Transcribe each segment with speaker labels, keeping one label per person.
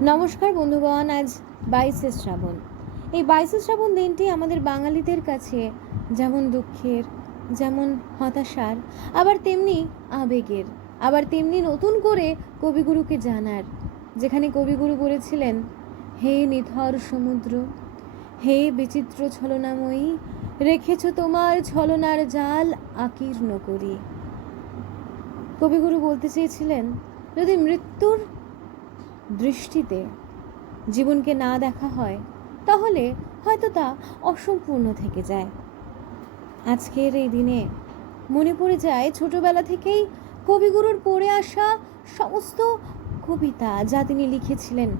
Speaker 1: নমস্কার বন্ধুগণ, আজ বাইশে শ্রাবণ। এই বাইশে শ্রাবণ দিনটি আমাদের বাঙালিদের কাছে যেমন দুঃখের, যেমন হতাশার, আবার তেমনি আবেগের, আবার তেমনি নতুন করে কবিগুরুকে জানার। যেখানে কবিগুরু বলেছিলেন, হে নিথর সমুদ্র, হে বিচিত্র ছলনাময়ী, রেখেছ তোমার ছলনার জাল আকীর্ণ করি। কবিগুরু বলতে চেয়েছিলেন, যদি মৃত্যুর দৃষ্টিতে জীবনকে না দেখা হয়, তাহলে হয়তো তা অসম্পূর্ণ থেকে যায়। আজকের এই দিনে মনে পড়ে যায় ছোটবেলা থেকেই কবিগুরুর পড়ে আসা সমস্ত কবিতা যা তিনি লিখেছিলেন।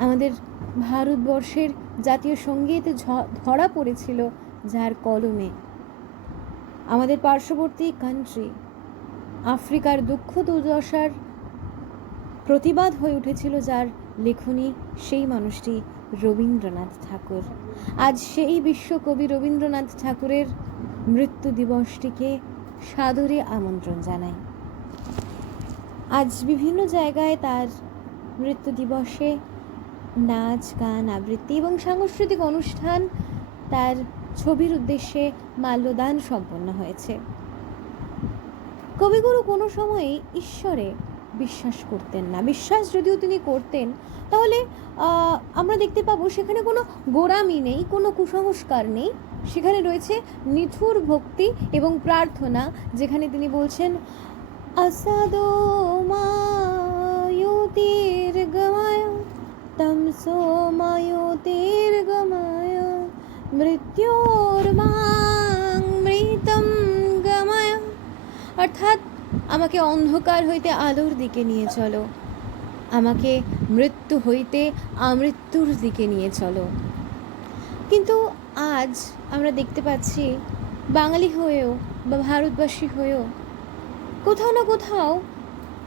Speaker 1: আমাদের ভারতবর্ষের জাতীয় সংগীত ধরা পড়েছিল যার কলমে। আমাদের পার্শ্ববর্তী কান্ট্রি আফ্রিকার দুঃখ দুর্দশার প্রতিবাদ হয়ে উঠেছিল যার লেখনী সেই মানুষটি রবীন্দ্রনাথ ঠাকুর। আজ সেই বিশ্বকবি রবীন্দ্রনাথ ঠাকুরের মৃত্যু দিবসটিকে সাদরে আমন্ত্রণ জানাই আজ বিভিন্ন জায়গায় তার মৃত্যু দিবসে নাচ, গান, আবৃত্তি এবং সাংস্কৃতিক অনুষ্ঠান তার ছবির উদ্দেশ্যে মাল্যদান সম্পন্ন হয়েছে। কবিগুরু কোনো সময়ে ঈশ্বরে বিশ্বাস করতেন না। বিশ্বাস যদিও তিনি করতেন, তাহলে আমরা দেখতে পাবো সেখানে কোনো গোড়ামি নেই, কোনো কুসংস্কার নেই। সেখানে রয়েছে নিঠুর ভক্তি এবং প্রার্থনা, যেখানে তিনি বলছেন, আসাদো মায়ুতির গমায়, তমসো মায়ুতির গমায়, মৃত্যুর মৃতম গমায়। অর্থাৎ আমাকে অন্ধকার হইতে আলোর দিকে নিয়ে চলো। আমাকে মৃত্যু হইতে আমৃত্যুর দিকে নিয়ে চলো। কিন্তু আজ আমরা দেখতে পাচ্ছি বাঙালি হয়েও বা ভারতবাসী হয়েও কোথাও না কোথাও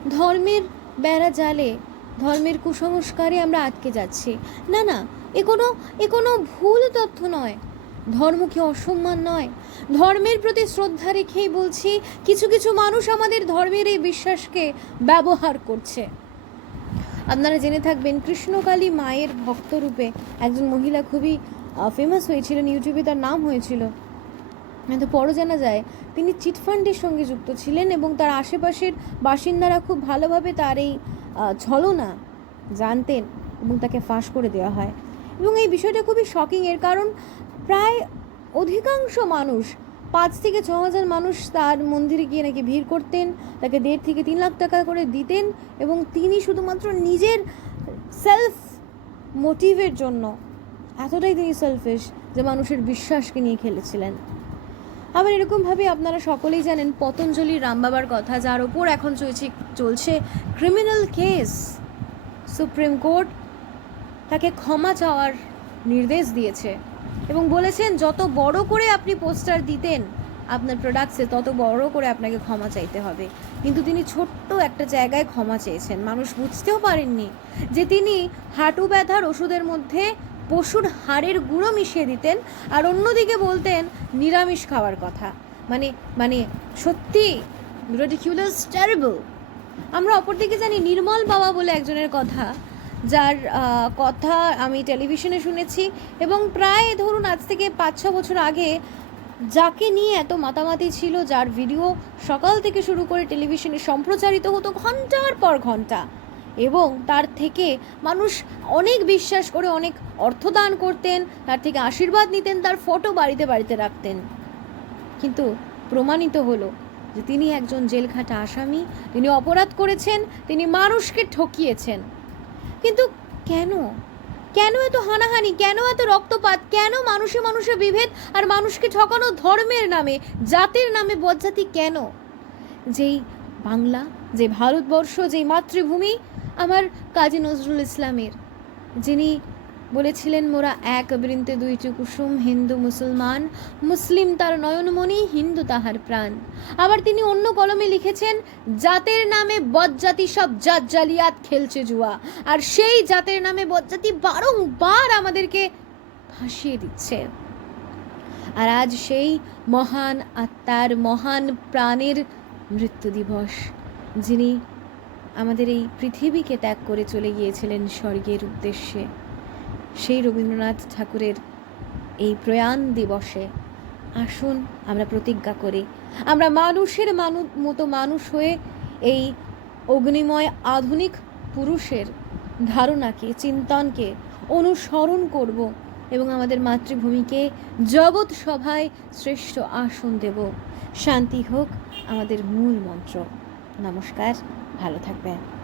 Speaker 1: ধর্মের বেড়া জালে, ধর্মের কুসংস্কারে আমরা আটকে যাচ্ছি। না না, এ কোনো এ কোনো ভুল তথ্য নয়। ধর্মকে অসম্মান নয়। ধর্মের প্রতি শ্রদ্ধা রেখেই বলছি, কিছু কিছু মানুষ আমাদের ধর্মের এই বিশ্বাসকে ব্যবহার করছে। আপনারা জেনে থাকবেন, কৃষ্ণকালী মায়ের ভক্তরূপে একজন মহিলা খুবই ফেমাস হয়েছিলেন ইউটিউবে তার নাম হয়েছিল। কিন্তু পরও জানা যায়, তিনি চিটফান্ডের সঙ্গে যুক্ত ছিলেন এবং তার আশেপাশের বাসিন্দারা খুব ভালোভাবে তার এই ছলনা জানতেন এবং তাকে ফাঁস করে দেওয়া হয়। এবং এই বিষয়টা খুবই শকিং এর কারণ প্রায় অধিকাংশ মানুষ, পাঁচ থেকে ছ হাজার মানুষ তার মন্দিরে গিয়ে নাকি ভিড় করতেন, তাকে দেড় থেকে তিন লাখ টাকা করে দিতেন এবং তিনি শুধুমাত্র নিজের সেলফ মোটিভের জন্য এতটাই তিনি সেলফিশ যে মানুষের বিশ্বাসকে নিয়ে খেলেছিলেন। আবার এরকমভাবে আপনারা সকলেই জানেন, পতঞ্জলি রামবাবার কথা, যার ওপর এখন চলছে চলছে ক্রিমিনাল কেস সুপ্রিম কোর্ট, তাকে ক্ষমা চাওয়ার নির্দেশ দিয়েছে। এবং বলেছেন, যত বড় করে আপনি পোস্টার দিতেন আপনার প্রোডাক্টসে তত বড় করে আপনাকে ক্ষমা চাইতে হবে। কিন্তু তিনি ছোট্ট একটা জায়গায় ক্ষমা চেয়েছেন। মানুষ বুঝতেও পারেননি যে তিনি হাঁটু ব্যথার ওষুধের মধ্যে পশুর হাড়ের গুঁড়ো মিশিয়ে দিতেন আর অন্যদিকে বলতেন, নিরামিষ খাওয়ার কথা। মানে মানে সত্যি রেডিকিউলাস টেরিবল আমরা অপরদিকে জানি, নির্মল বাবা বলে একজনের কথা যার কথা আমি টেলিভিশনে শুনেছি এবং প্রায় ধরুন আজ থেকে পাঁচ, ছ বছর আগে যাকে নিয়ে এত মাতামাতি ছিল, যার ভিডিও সকাল থেকে শুরু করে টেলিভিশনে সম্প্রচারিত হতো ঘণ্টার পর ঘণ্টা এবং তার থেকে মানুষ অনেক বিশ্বাস করে, অনেক অর্থদান করতেন, তার থেকে আশীর্বাদ নিতেন, তার ফটো বাড়িতে বাড়িতে রাখতেন। কিন্তু প্রমাণিত হলো যে তিনি একজন জেলখাটা আসামি, তিনি অপরাধ করেছেন, তিনি মানুষকে ঠকিয়েছেন। কিন্তু কেন? কেন এত হানাহানি? কেন এত রক্তপাত? কেন মানুষে মানুষে বিভেদ? আর মানুষকে ঠকানো ধর্মের নামে, জাতির নামে বজ্জাতি কেন? যেই বাংলা যে ভারতবর্ষ, যেই মাতৃভূমি আমার কাজী নজরুল ইসলামের, যিনি বলেছিলেন, মোরা এক বৃন্তে দুইটি কুসুম, হিন্দু, মুসলমান। মুসলিম তার নয়নমণি, হিন্দু তাহার প্রাণ। আবার তিনি অন্য কলমে লিখেছেন, জাতের নামে বজ্জাতি সব জাত জালিয়াত খেলছে জুয়া। আর সেই জাতের নামে বজ্জাতি বারংবার আমাদেরকে ভাসিয়ে দিচ্ছে। আর আজ সেই মহান আত্মার, মহান প্রাণের মৃত্যু দিবস, যিনি আমাদের এই পৃথিবীকে ত্যাগ করে চলে গিয়েছিলেন স্বর্গের উদ্দেশ্যে। সেই রবীন্দ্রনাথ ঠাকুরের এই প্রয়াণ দিবসে আসুন, আমরা প্রতিজ্ঞা করি। আমরা মানুষের মানু, মতো মানুষ হয়ে এই অগ্নিময় আধুনিক পুরুষের ধারণাকে, চিন্তনকে অনুসরণ করব এবং আমাদের মাতৃভূমিকে জগৎ সভায় শ্রেষ্ঠ আসন দেব। শান্তি হোক আমাদের মূল মন্ত্র। নমস্কার, ভালো থাকবেন।